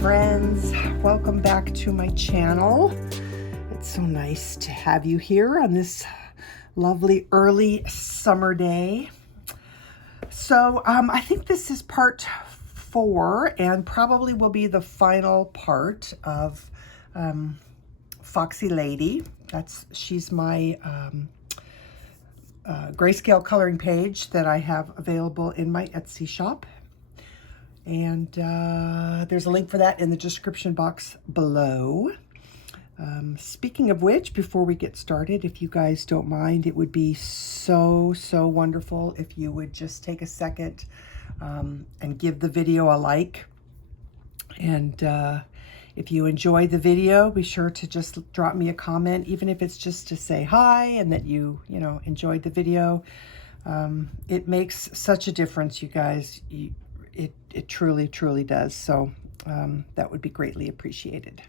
friends, welcome back to my channel. It's so nice to have you here on this lovely early summer day. So I think this is part 4 and probably will be the final part of Foxy Lady. She's my grayscale coloring page that I have available in my Etsy shop. And there's a link for that in the description box below. Speaking of which, before we get started, if you guys don't mind, it would be so wonderful if you would just take a second and give the video a like. And if you enjoy the video, be sure to just drop me a comment, even if it's just to say hi and that you enjoyed the video. It makes such a difference, you guys. It truly does. So that would be greatly appreciated.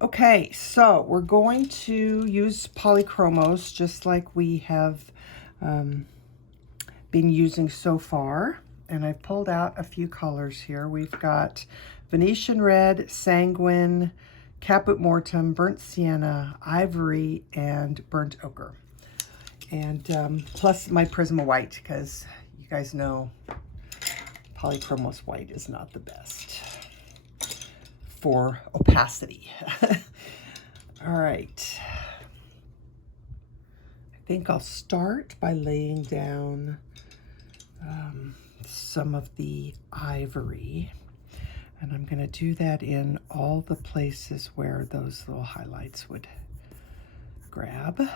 Okay, so we're going to use Polychromos just like we have been using so far. And I've pulled out a few colors here. We've got Venetian Red, Sanguine, Caput Mortem, Burnt Sienna, Ivory, and Burnt Ochre. And plus my Prisma White, because you guys know Polychromos white is not the best for opacity. All right. I think I'll start by laying down some of the ivory. And I'm going to do that in all the places where those little highlights would grab.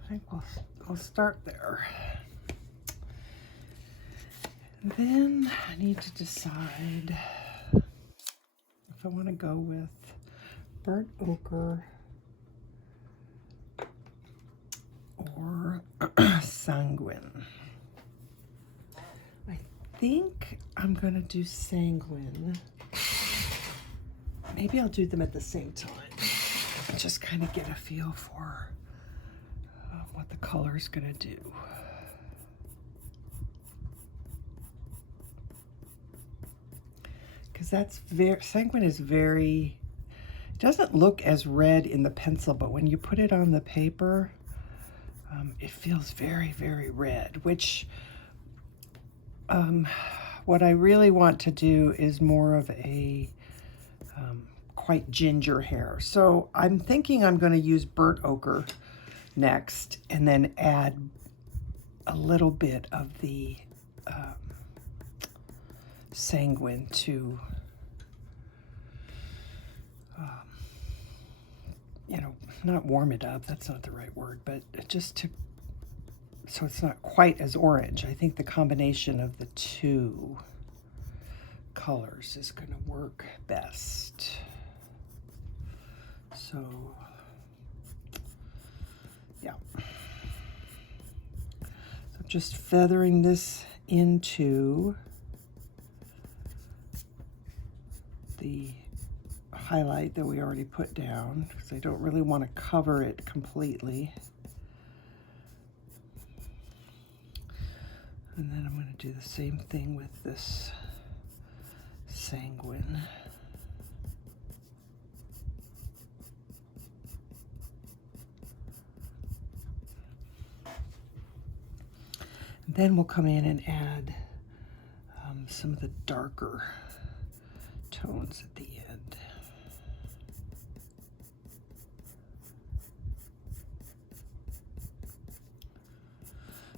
I think we'll start there. And then I need to decide if I want to go with burnt ochre or sanguine. I think I'm going to do sanguine. Maybe I'll do them at the same time. Just kind of get a feel for what the color is going to do. Because sanguine is very, it doesn't look as red in the pencil, but when you put it on the paper, it feels very red, which what I really want to do is more of a quite ginger hair. So I'm thinking I'm going to use burnt ochre next, and then add a little bit of the sanguine to, not warm it up, that's not the right word, but just to, so it's not quite as orange. I think the combination of the two colors is going to work best. So yeah. So I'm just feathering this into the highlight that we already put down, because I don't really want to cover it completely. And then I'm going to do the same thing with this Sanguine. And then we'll come in and add some of the darker tones at the end.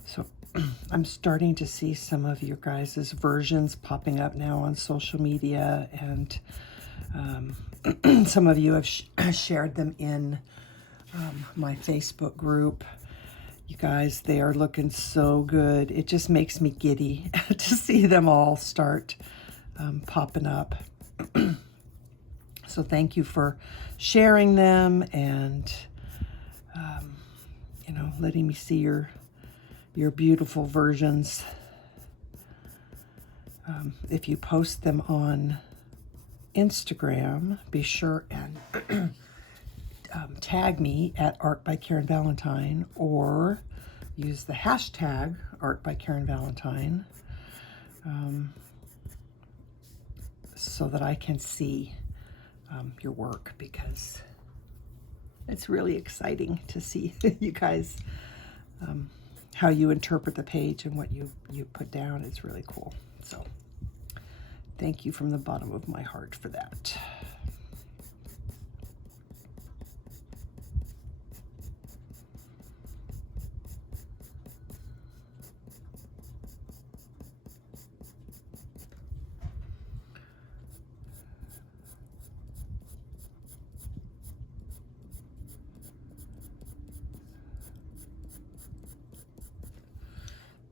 So I'm starting to see some of your guys' versions popping up now on social media, and some of you have shared them in my Facebook group. You guys, they are looking so good. It just makes me giddy to see them all start popping up. So thank you for sharing them and, you know, letting me see your beautiful versions. If you post them on Instagram, be sure and tag me at Art by Karen Valentine, or use the hashtag Art by Karen Valentine, so that I can see your work, because it's really exciting to see you guys, how you interpret the page and what you put down. It's really cool. So thank you from the bottom of my heart for that.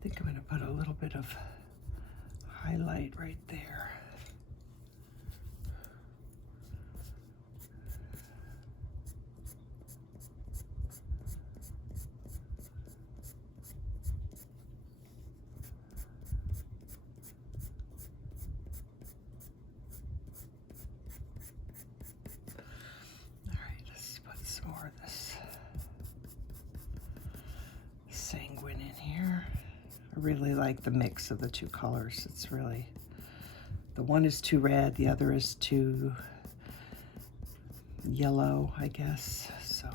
I think I'm going to put a little bit of highlight right there. All right, let's put some more of this Sanguine in here. I really like the mix of the two colors. It's really, the one is too red, the other is too yellow, I guess. So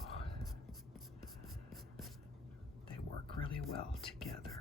they work really well together.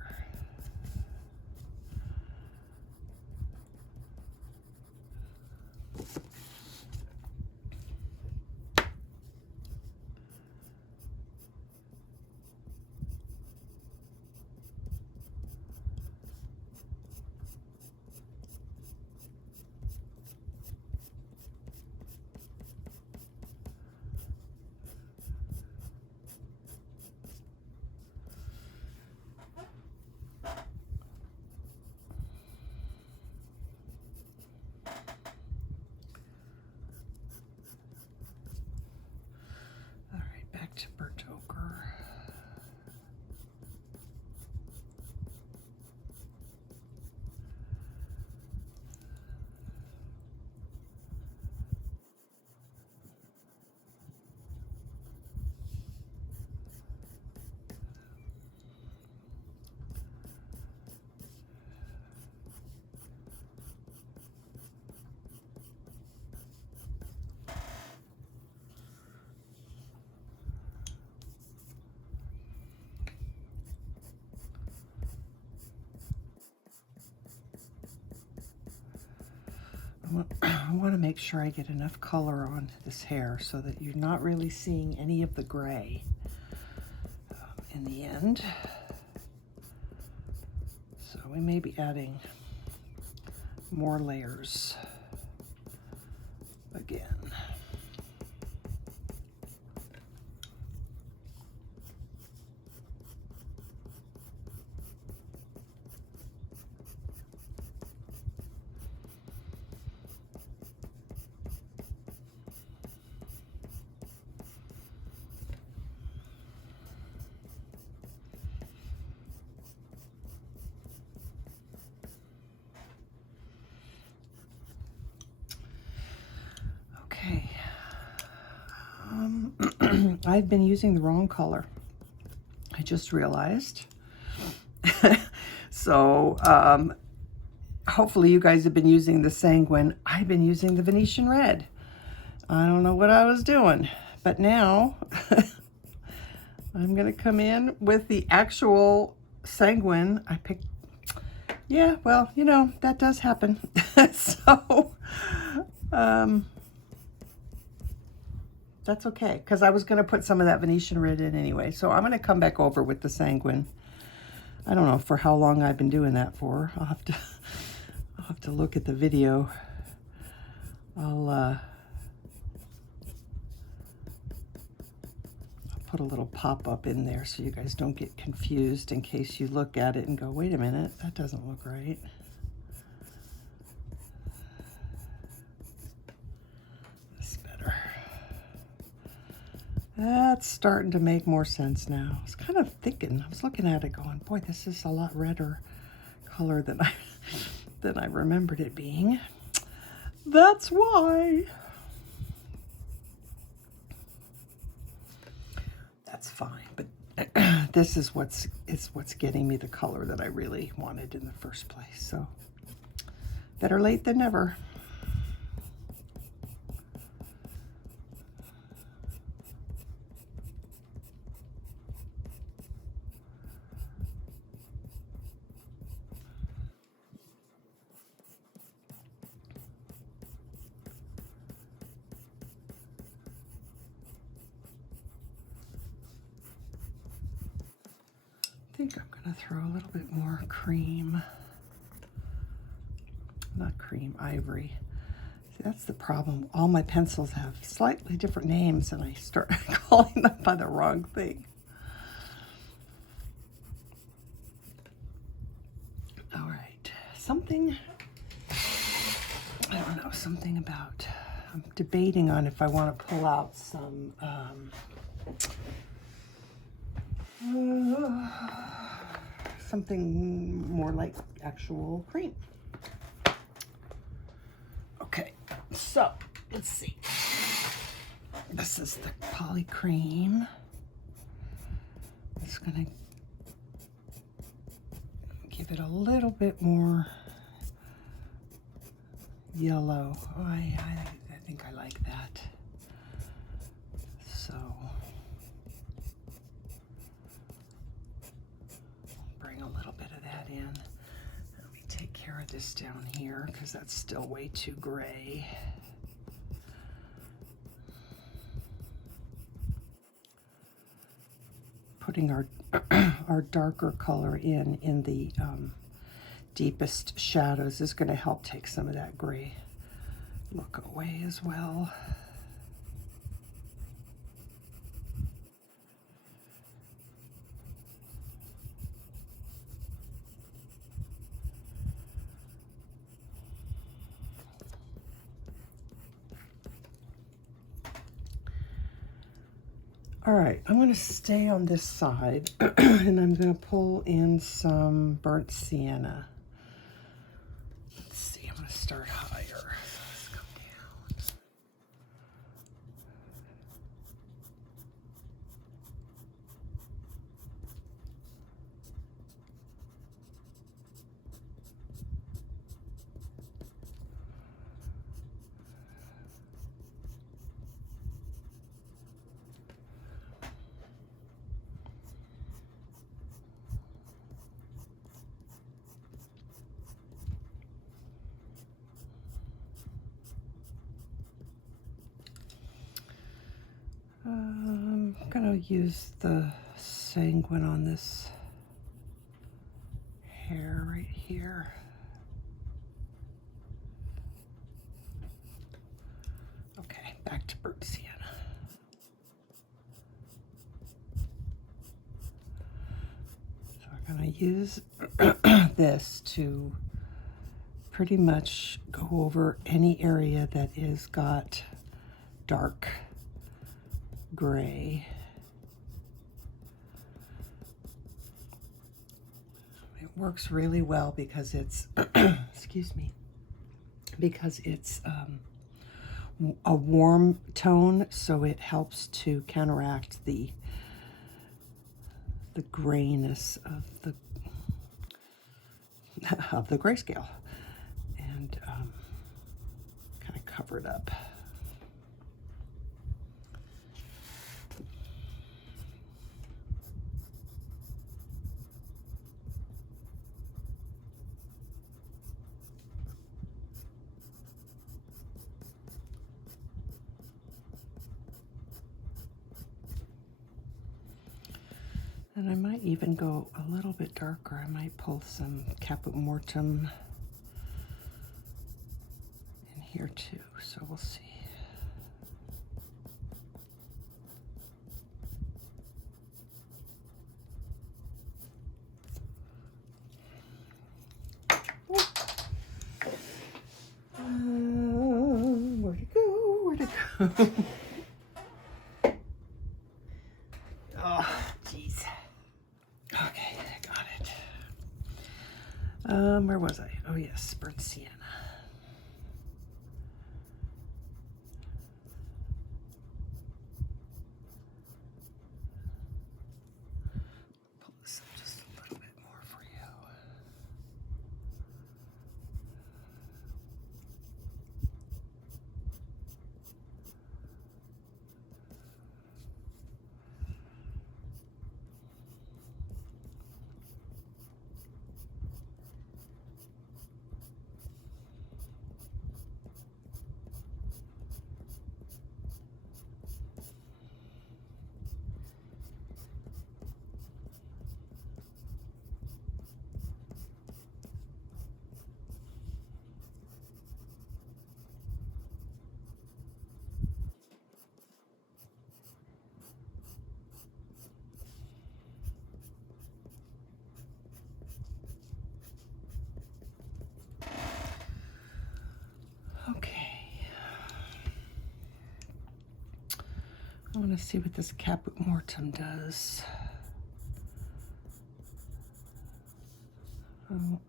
To burnt ochre. I want to make sure I get enough color on this hair so that you're not really seeing any of the gray in the end. So we may be adding more layers again. I've been using the wrong color. I just realized. So hopefully you guys have been using the Sanguine. I've been using the Venetian Red. I don't know what I was doing, but now I'm going to come in with the actual Sanguine. I picked, yeah, well, you know, that does happen. So, that's okay, because I was going to put some of that Venetian Red in anyway. So I'm going to come back over with the Sanguine. I don't know for how long I've been doing that for. I'll have to look at the video. I'll put a little pop-up in there so you guys don't get confused in case you look at it and go, wait a minute, that doesn't look right. That's better. That's starting to make more sense now. I was kind of thinking, I was looking at it going, boy, this is a lot redder color than I remembered it being. That's why. That's fine, but this is what's getting me the color that I really wanted in the first place. So better late than never. I think I'm going to throw a little bit more cream. Not cream, ivory. See, that's the problem. All my pencils have slightly different names and I start calling them by the wrong thing. All right, something, I don't know, something about, I'm debating on if I want to pull out some, something more like actual cream. Okay, so let's see. This is the Polychrome. It's gonna give it a little bit more yellow. Oh, I think I like that. So bring a little bit of that in. Let me take care of this down here because that's still way too gray. Putting our darker color in the deepest shadows is going to help take some of that gray look away as well. All right, I'm going to stay on this side and I'm going to pull in some burnt sienna. Let's see, I'm going to start higher. Let's come down. I'm going to use the Sanguine on this hair right here. Okay, back to burnt sienna. So I'm going to use this to pretty much go over any area that is got dark gray. It works really well because it's excuse me, because it's a warm tone, so it helps to counteract the grayness of the grayscale. cover it up. And I might even go a little bit darker. I might pull some Caput Mortem in here too, so we'll see. Where'd it go? Where'd it go? Oh, jeez. Okay, I got it. Where was I? Oh yes, burnt sienna. Pull this up just a little bit more for you. Okay. I want to see what this Caput Mortem does. Oh.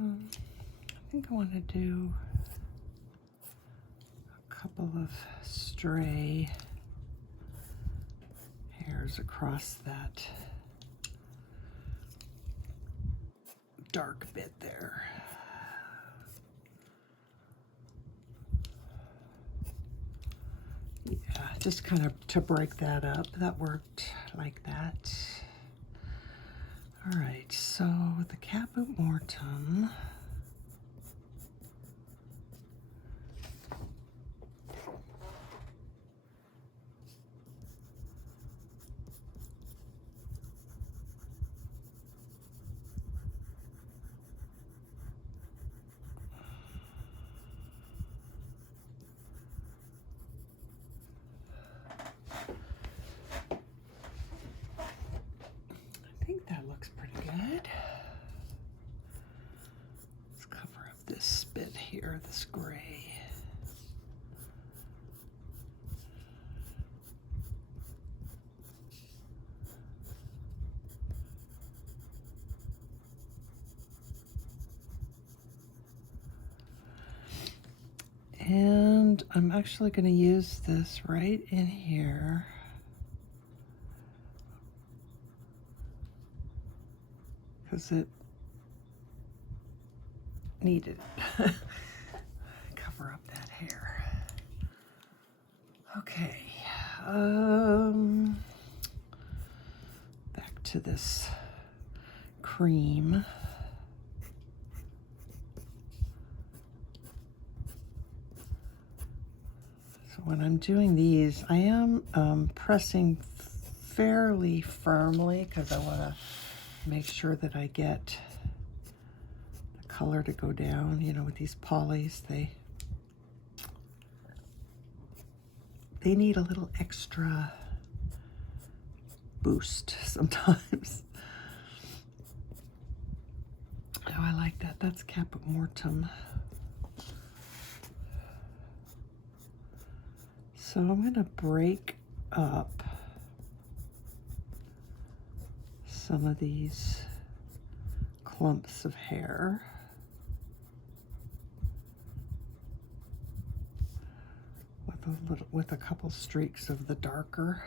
I think I want to do a couple of stray hairs across that dark bit there. Yeah, just kind of to break that up. That worked like that. All right, so with the Caput Mortem, I think that looks pretty good. Let's cover up this bit here, this gray. And I'm actually going to use this right in here. Because it needed it. Cover up that hair. Okay. Back to this cream. So when I'm doing these, I am pressing fairly firmly because I want to make sure that I get the color to go down. You know, with these polys, they need a little extra boost sometimes. Oh, I like that. That's Caput Mortem. So I'm going to break up some of these clumps of hair. with a couple streaks of the darker.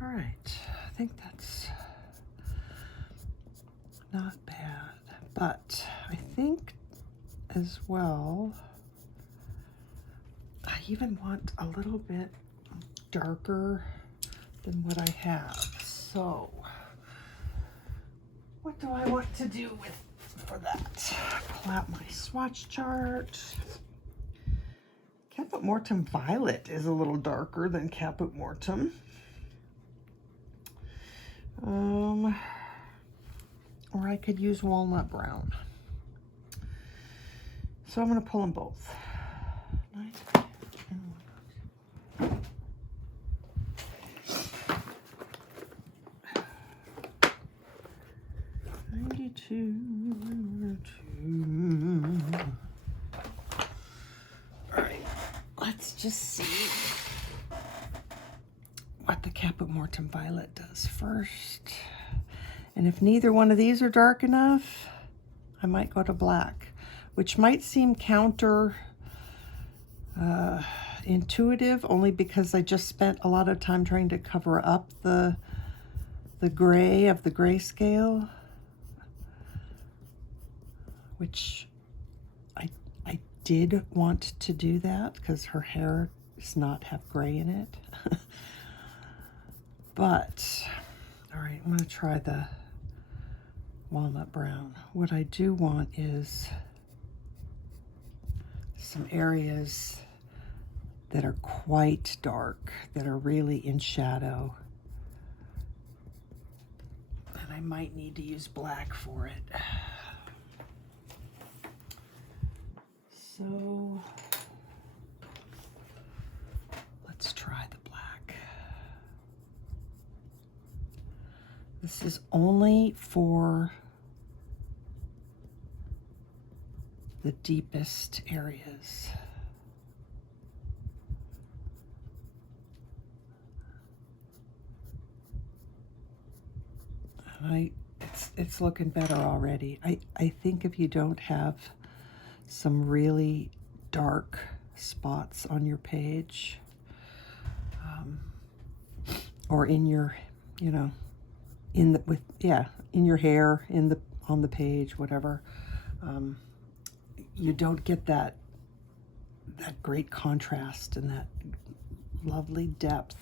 All right, I think that's not bad, but I think as well, I even want a little bit darker than what I have. So what do I want to do for that? Pull out my swatch chart. Caput Mortem Violet is a little darker than Caput Mortem. Or I could use Walnut Brown. So I'm going to pull them both. 92. All right, let's just see what the Caput Mortem Violet does first. And if neither one of these are dark enough, I might go to black, which might seem counter intuitive, only because I just spent a lot of time trying to cover up the gray of the grayscale, which I did want to do that because her hair does not have gray in it. But all right, I'm going to try the Walnut Brown. What I do want is some areas that are quite dark, that are really in shadow. And I might need to use black for it. So let's try the black. This is only for the deepest areas. And it's looking better already. I think if you don't have some really dark spots on your page, or in your, you know, in your hair, on the page, whatever, you don't get that great contrast and that lovely depth.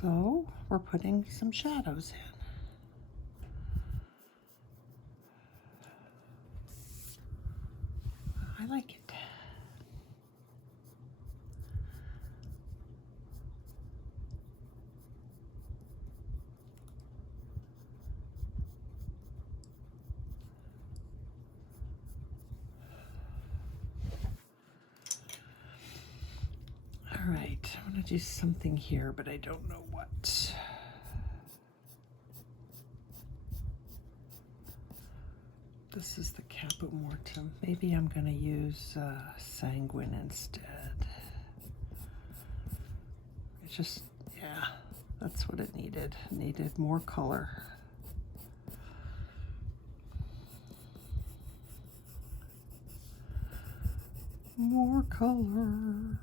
So we're putting some shadows in. I like it. All right, I'm going to do something here, but I don't know what. This is the Caput Mortem. Maybe I'm going to use Sanguine instead. It's just, yeah, that's what it needed. It needed more color. more color.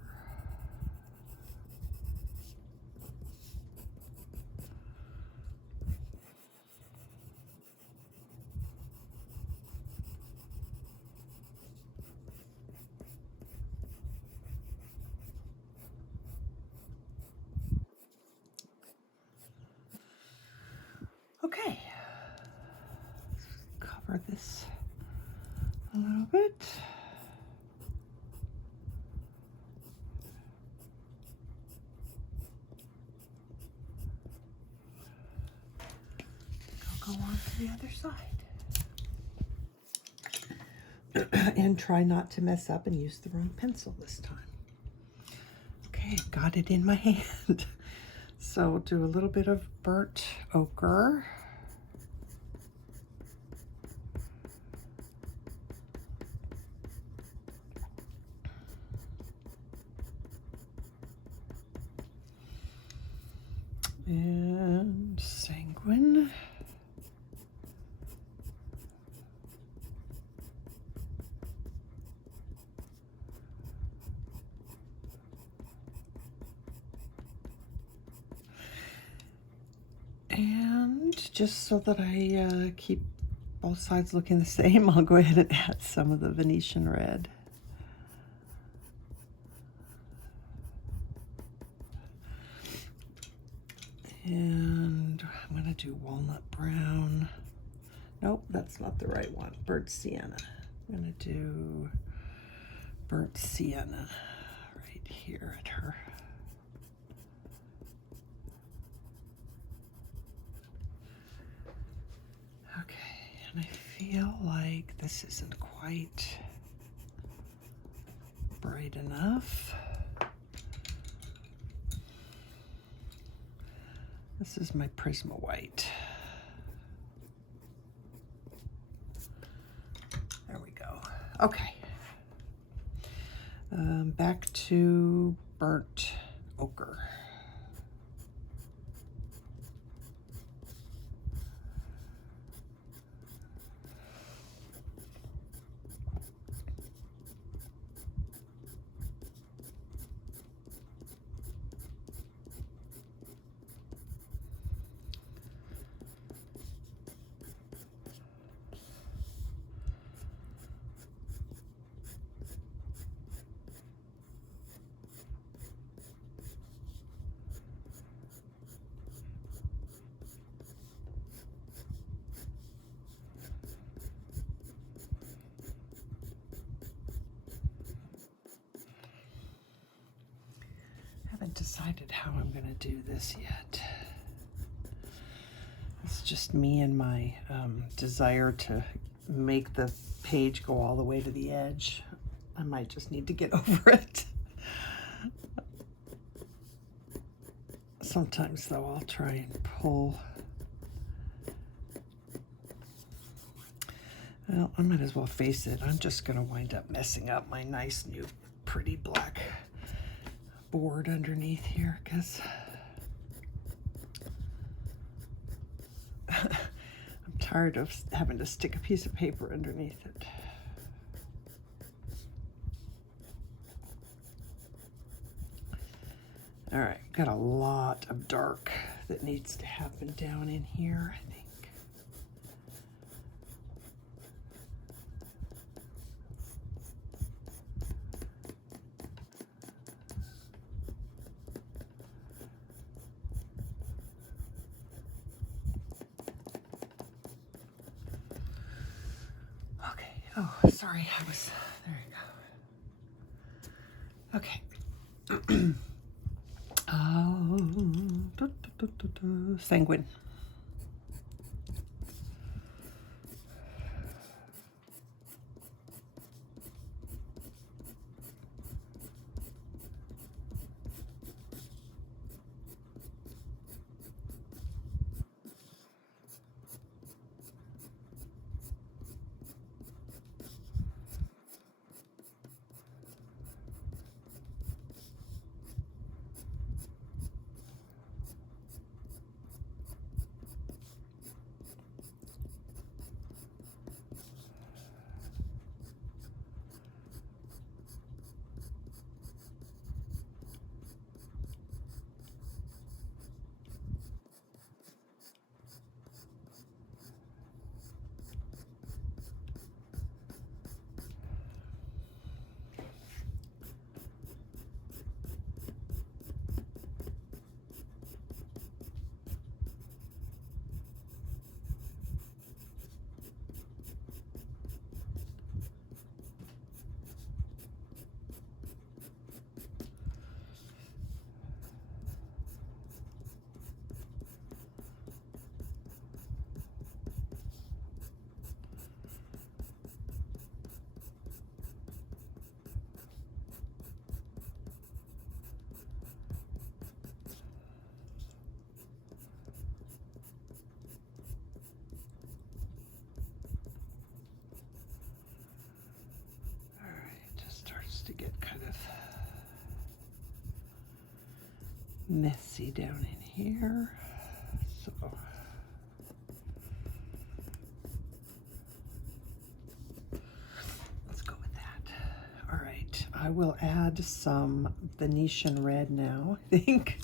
Okay, cover this a little bit. I'll go on to the other side. And try not to mess up and use the wrong pencil this time. Okay, got it in my hand. So do a little bit of burnt ochre. And sanguine. And just so that I keep both sides looking the same, I'll go ahead and add some of the Venetian Red. And I'm going to do walnut brown. Nope, that's not the right one. Burnt sienna. I'm going to do burnt sienna right here at her. Okay, and I feel like this isn't quite bright enough. This is my Prisma white. There we go. Okay. Back to burnt ochre. Haven't decided how I'm going to do this yet. It's just me and my desire to make the page go all the way to the edge. I might just need to get over it. Sometimes though, I'll try and pull. Well, I might as well face it. I'm just going to wind up messing up my nice new pretty black board underneath here because I'm tired of having to stick a piece of paper underneath it. All right, got a lot of dark that needs to happen down in here, I think. Oh, sorry, I was, there you go. Okay. Sanguine. messy down in here. So let's go with that. All right, I will add some Venetian Red now, I think.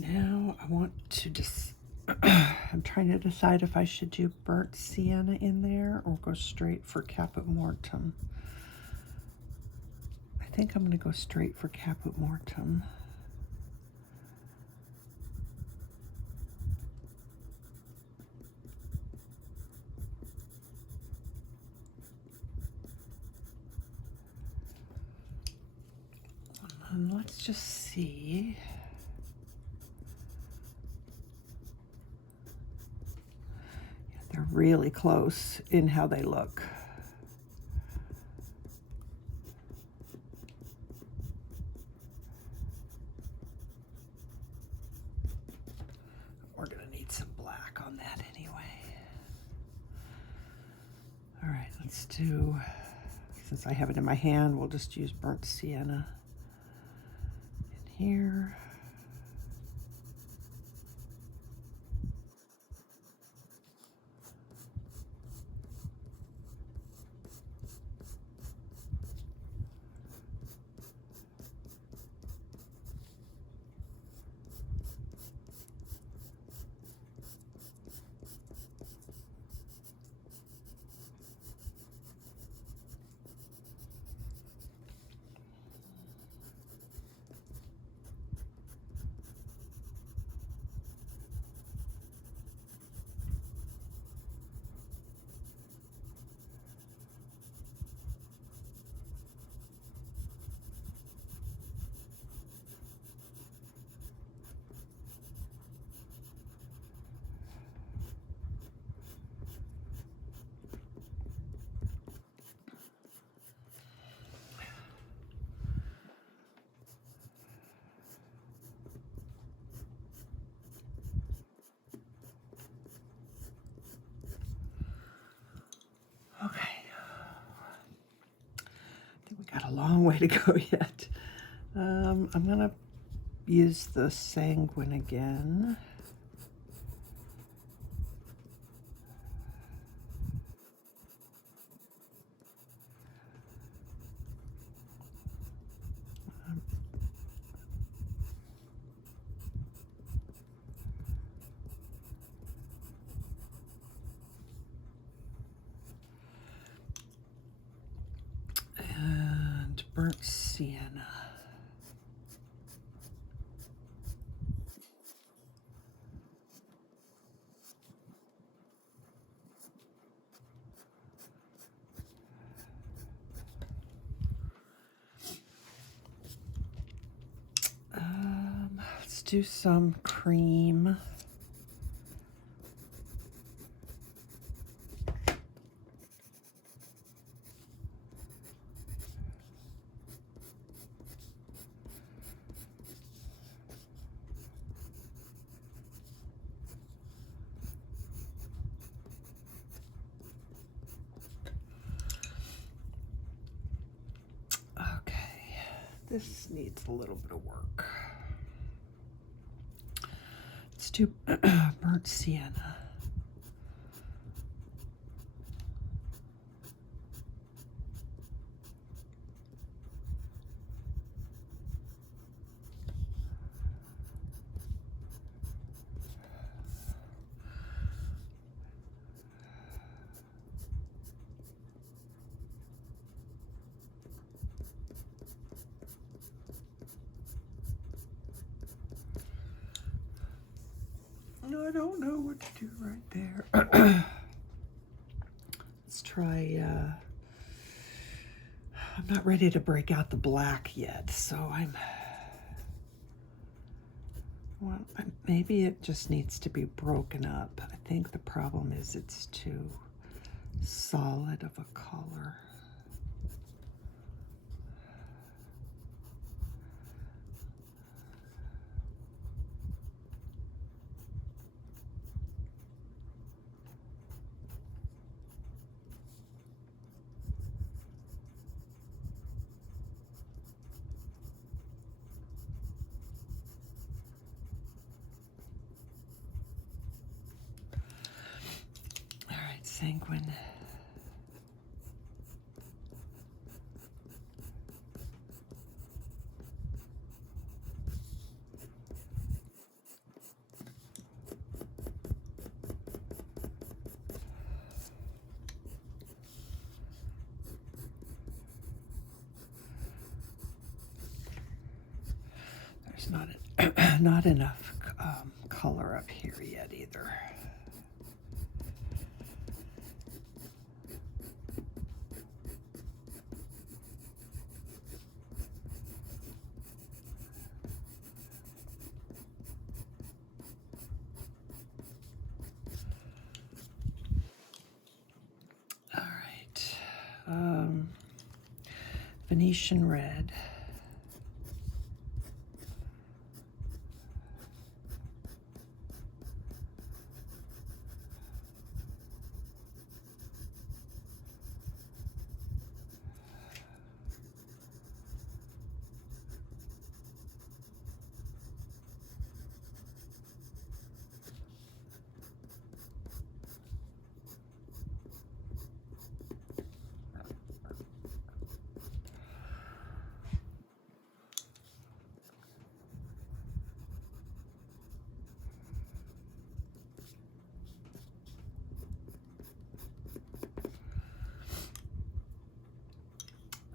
Now I want to just, I'm trying to decide if I should do burnt sienna in there or go straight for Caput Mortem. I think I'm going to go straight for Caput Mortem. And let's just see. They're really close in how they look. We're going to need some black on that anyway. All right, let's do, since I have it in my hand, we'll just use burnt sienna in here. Okay, I think we got a long way to go yet. I'm gonna use the Sanguine again. And burnt sienna. Let's do some cream. This needs a little bit of work. Let's do burnt sienna. I don't know what to do right there. Let's try, I'm not ready to break out the black yet, so well, maybe it just needs to be broken up. I think the problem is it's too solid of a color. Sanguine. There's not enough color up here yet either. Venetian Red.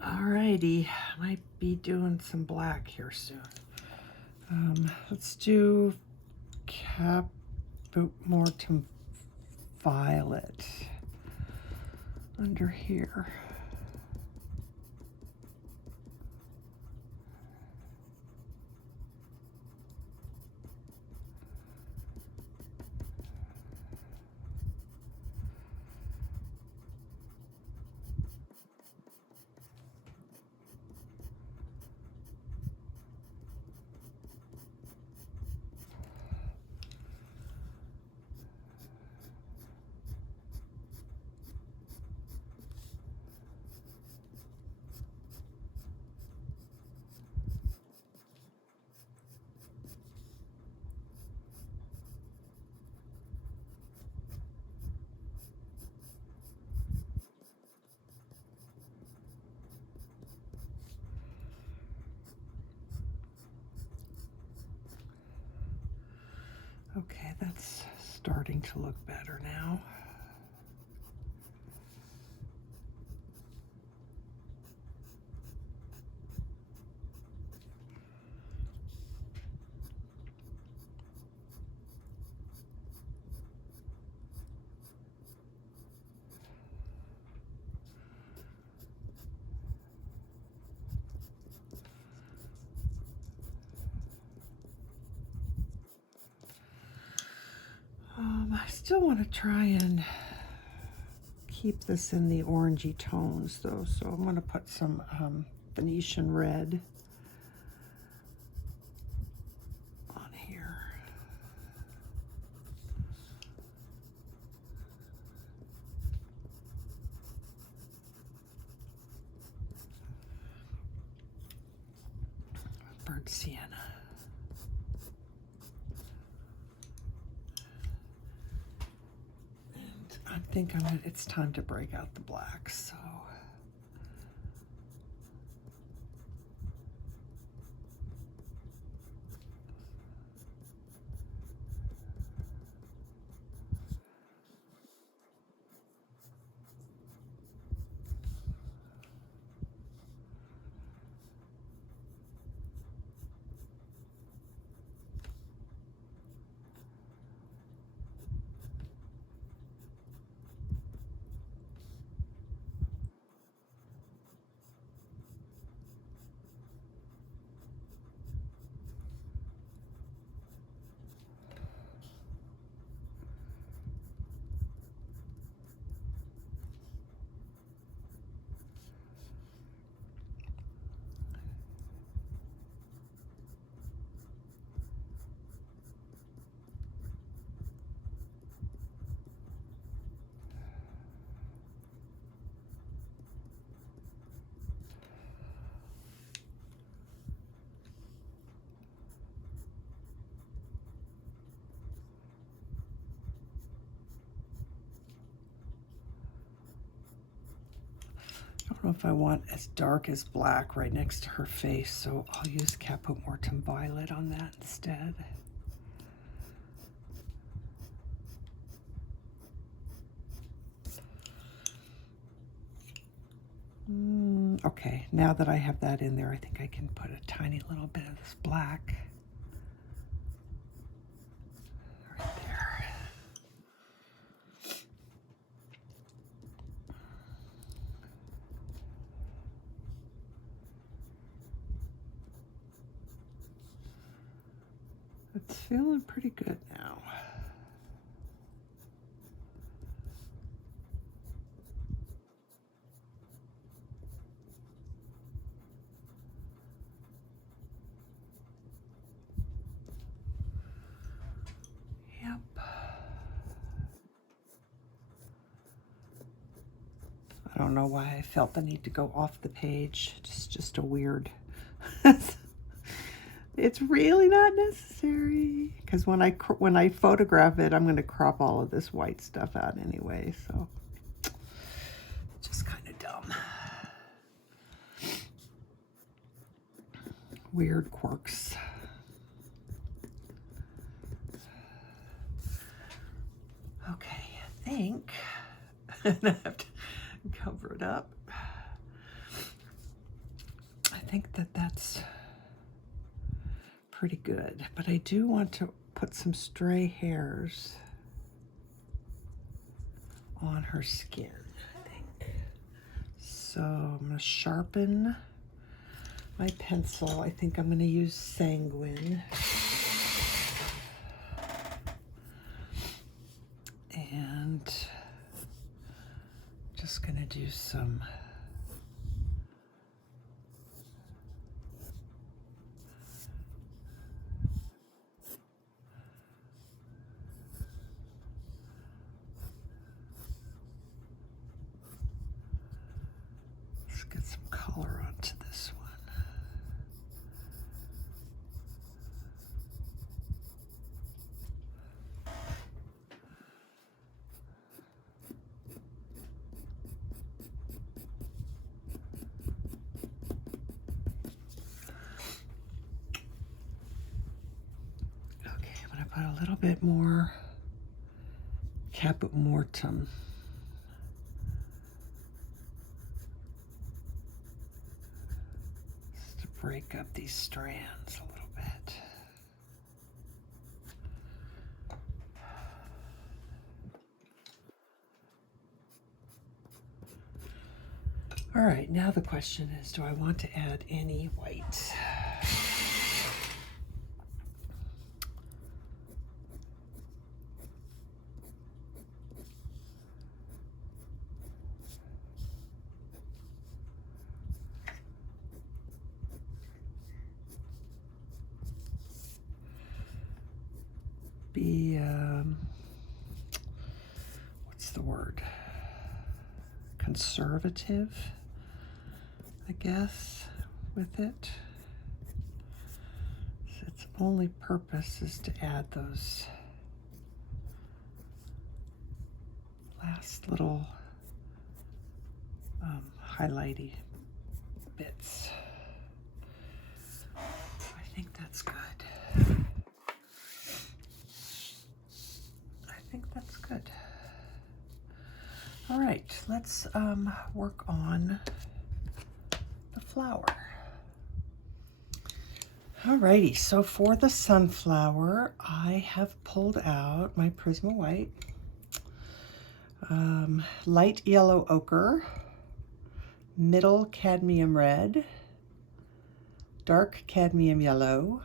Alrighty, might be doing some black here soon. Let's do Caput Mortem Violet under here. Okay, that's starting to look better now. I still want to try and keep this in the orangey tones though, so I'm going to put some Venetian Red on here. Burnt Sienna. I think it's time to break out the blacks, so. don't know if I want as dark as black right next to her face, so I'll use Caput Mortem Violet on that instead. Okay, now that I have that in there, I think I can put a tiny little bit of this black right there. It's feeling pretty good now. Yep. I don't know why I felt the need to go off the page. It's just a weird. It's really not necessary, because when I photograph it, I'm going to crop all of this white stuff out anyway, so just kind of dumb. Weird quirks. Okay, I think I have to cover it up. I think that's pretty good, but I do want to put some stray hairs on her skin, I think. So I'm going to sharpen my pencil. I think I'm going to use Sanguine. And just going to do some get some color onto this one. Okay, I'm going to put a little bit more Caput Mortem. Break up these strands a little bit. All right, now the question is, do I want to add any white? Be, what's the word? Conservative, I guess, with it. So its only purpose is to add those last little highlighty bits. I think that's good. That's good. All right, let's work on the flower. All righty, so for the sunflower, I have pulled out my Prisma White, light yellow ochre, middle cadmium red, dark cadmium yellow,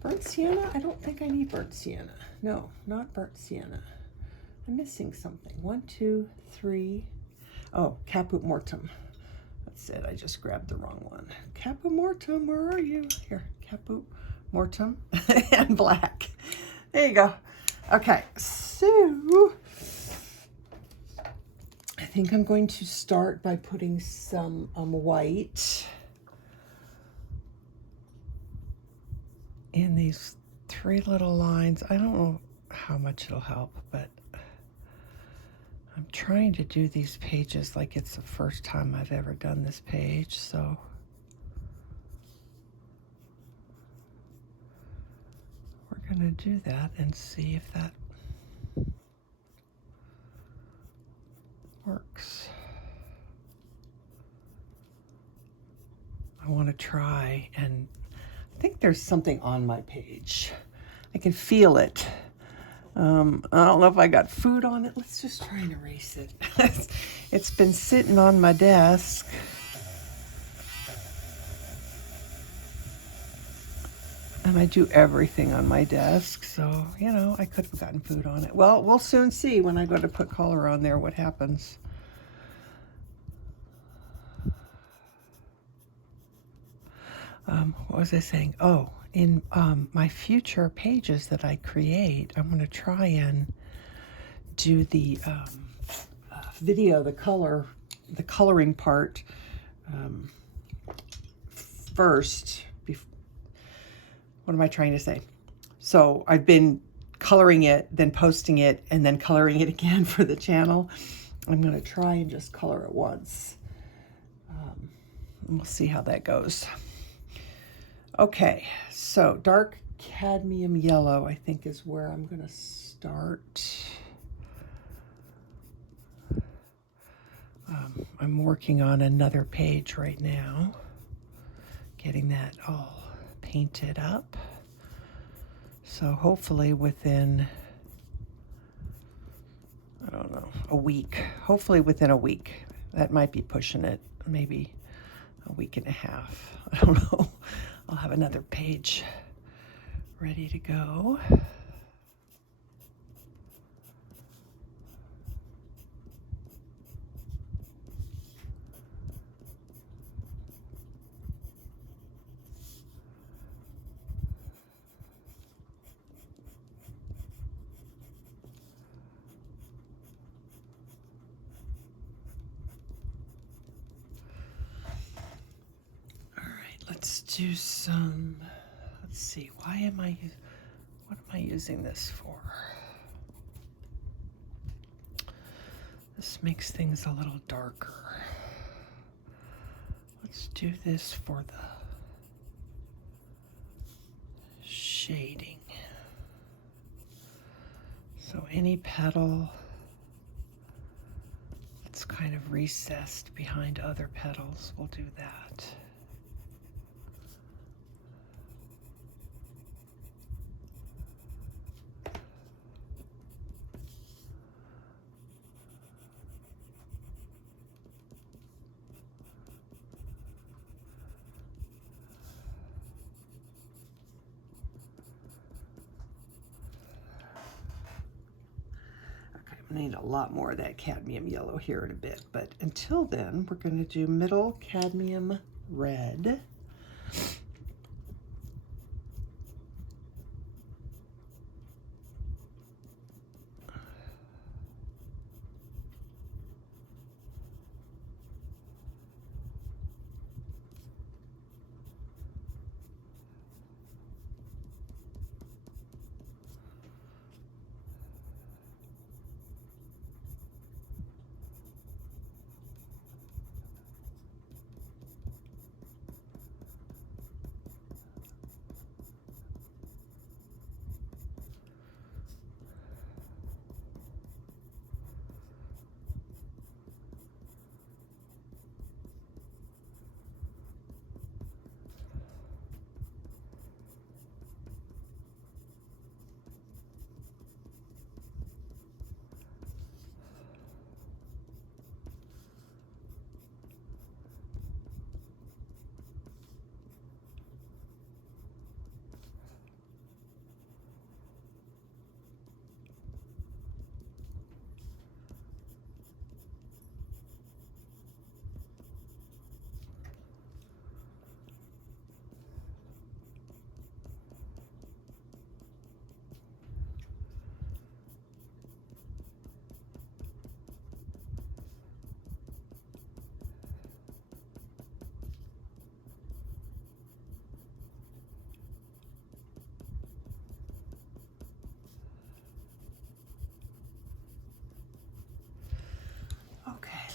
burnt sienna? I don't think I need burnt sienna. No, not burnt sienna. I'm missing something. 1, 2, 3. Oh, Caput Mortem. That's it. I just grabbed the wrong one. Caput Mortem, where are you? Here, Caput Mortem and black. There you go. Okay, so I think I'm going to start by putting some white in these 3 little lines. I don't know how much it'll help, but I'm trying to do these pages like it's the first time I've ever done this page, so we're going to do that and see if that works. I want to try, and I think there's something on my page. I can feel it. I don't know if I got food on it. Let's just try and erase it. It's been sitting on my desk. And I do everything on my desk, so, you know, I could have gotten food on it. Well, we'll soon see when I go to put color on there what happens. What was I saying? Oh, in my future pages that I create, I'm going to try and do the video, the coloring part first. What am I trying to say? So I've been coloring it, then posting it, and then coloring it again for the channel. I'm going to try and just color it once. We'll see how that goes. Okay, so dark cadmium yellow, I think, is where I'm going to start. I'm working on another page right now, getting that all painted up. So hopefully within, I don't know, a week. Hopefully within a week. That might be pushing it, maybe a week and a half. I don't know. I'll have another page ready to go. Let's do some, let's see, what am I using this for? This makes things a little darker. Let's do this for the shading. So any petal that's kind of recessed behind other petals, we'll do that. I need a lot more of that cadmium yellow here in a bit, but until then, we're going to do middle cadmium red.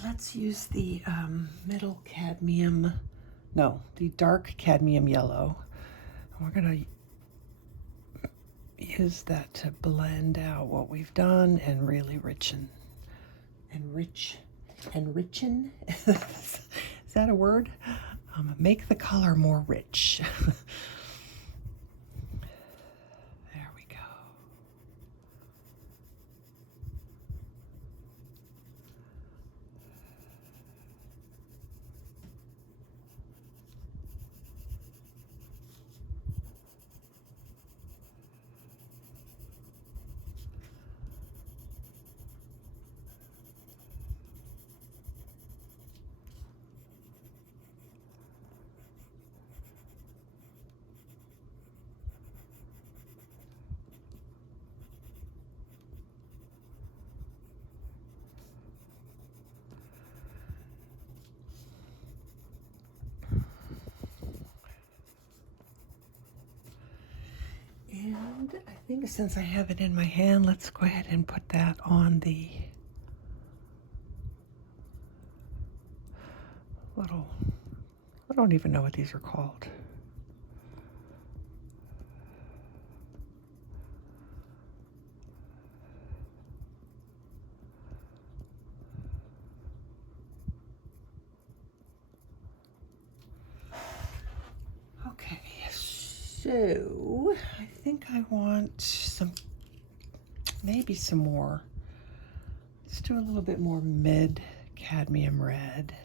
let's use the middle cadmium, no, the dark cadmium yellow. We're going to use that to blend out what we've done and really enrichen. Is that a word? Make the color more rich. There we go. And I think since I have it in my hand, let's go ahead and put that on the little, I don't even know what these are called. Okay, so I think I want maybe some more. Let's do a little bit more mid cadmium red.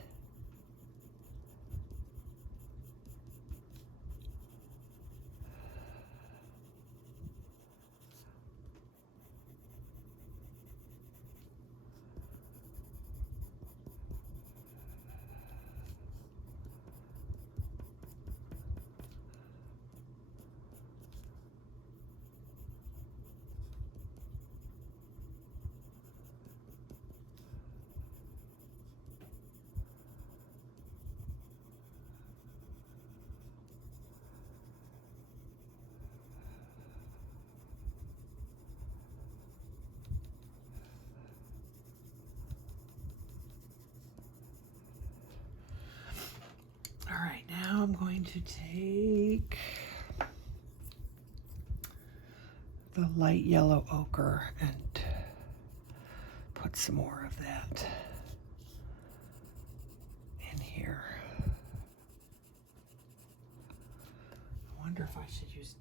All right, now I'm going to take the light yellow ochre and put some more of that in here. I wonder if I should use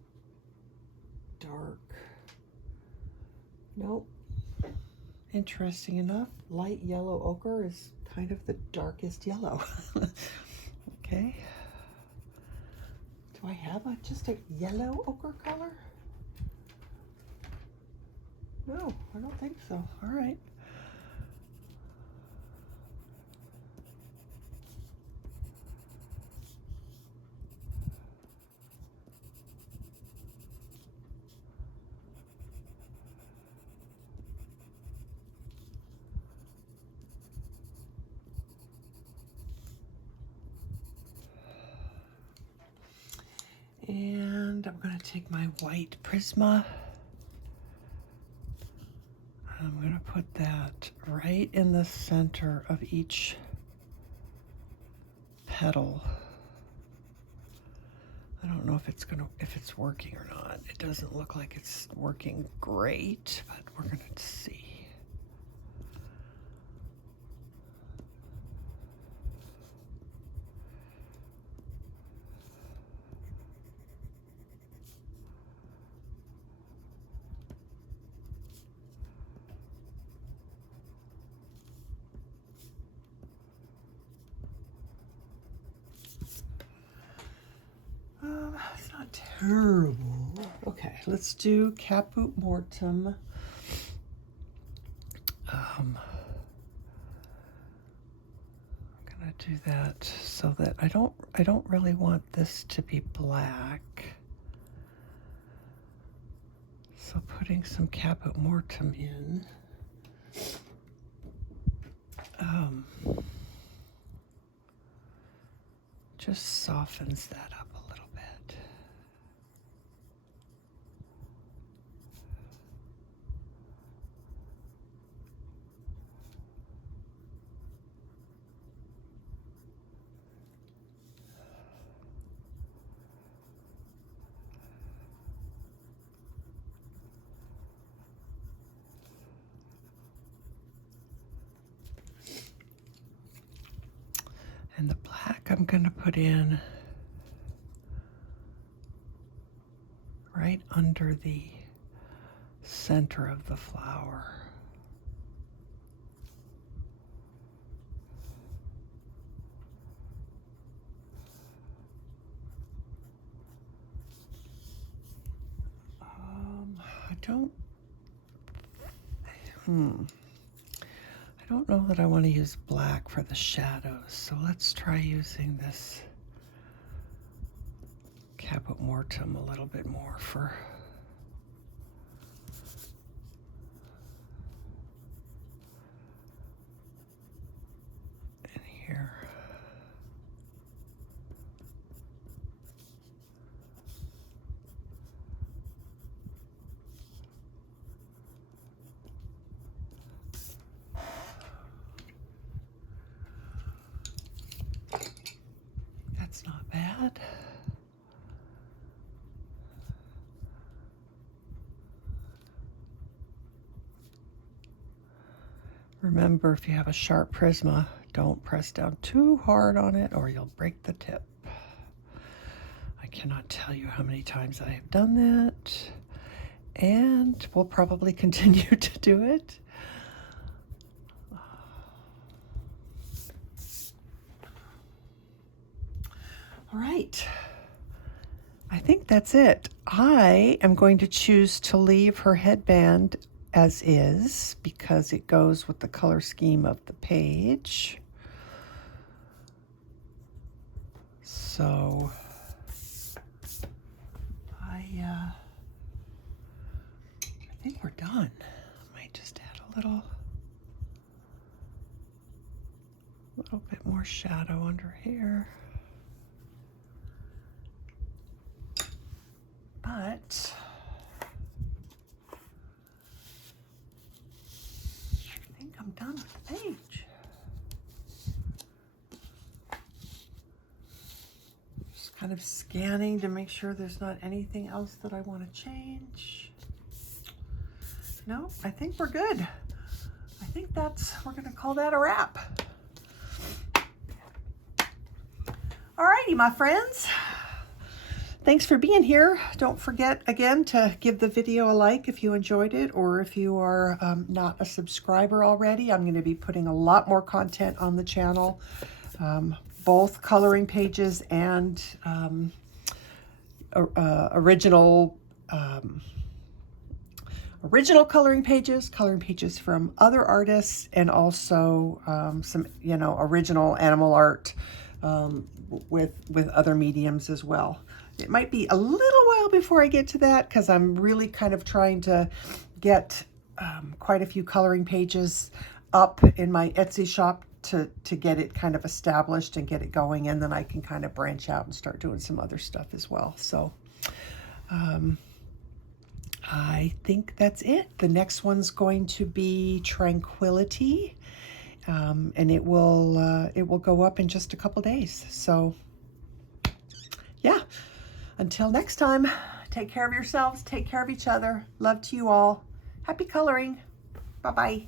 dark. Nope. Interesting enough, light yellow ochre is kind of the darkest yellow. Okay. Do I have just a yellow ochre color? No, I don't think so. All right. And I'm going to take my white Prisma. I'm going to put that right in the center of each petal. I don't know if it's working or not. It doesn't look like it's working great, but we're going to see. It's not terrible. Okay, let's do Caput Mortem. I'm gonna do that so that I don't really want this to be black. So putting some Caput Mortem in. Just softens that up a little bit. black I'm going to put in right under the center of the flower. I don't know that I want to use black for the shadows, so let's try using this Caput Mortem a little bit more for in here. That's not bad. Remember, if you have a sharp Prisma, don't press down too hard on it or you'll break the tip. I cannot tell you how many times I have done that, and will probably continue to do it. All right, I think that's it. I am going to choose to leave her headband as is because it goes with the color scheme of the page. So I think we're done. I might just add a little bit more shadow under here. But I think I'm done with the page. Just kind of scanning to make sure there's not anything else that I want to change. No, I think we're good. I think we're going to call that a wrap. Alrighty, my friends. Thanks for being here. Don't forget, again, to give the video a like if you enjoyed it, or if you are not a subscriber already. I'm going to be putting a lot more content on the channel, both coloring pages and original coloring pages from other artists, and also some, original animal art with other mediums as well. It might be a little while before I get to that because I'm really kind of trying to get quite a few coloring pages up in my Etsy shop to get it kind of established and get it going, and then I can kind of branch out and start doing some other stuff as well. So I think that's it. The next one's going to be Tranquility, and it will go up in just a couple days. So yeah. Until next time, take care of yourselves, take care of each other. Love to you all. Happy coloring. Bye-bye.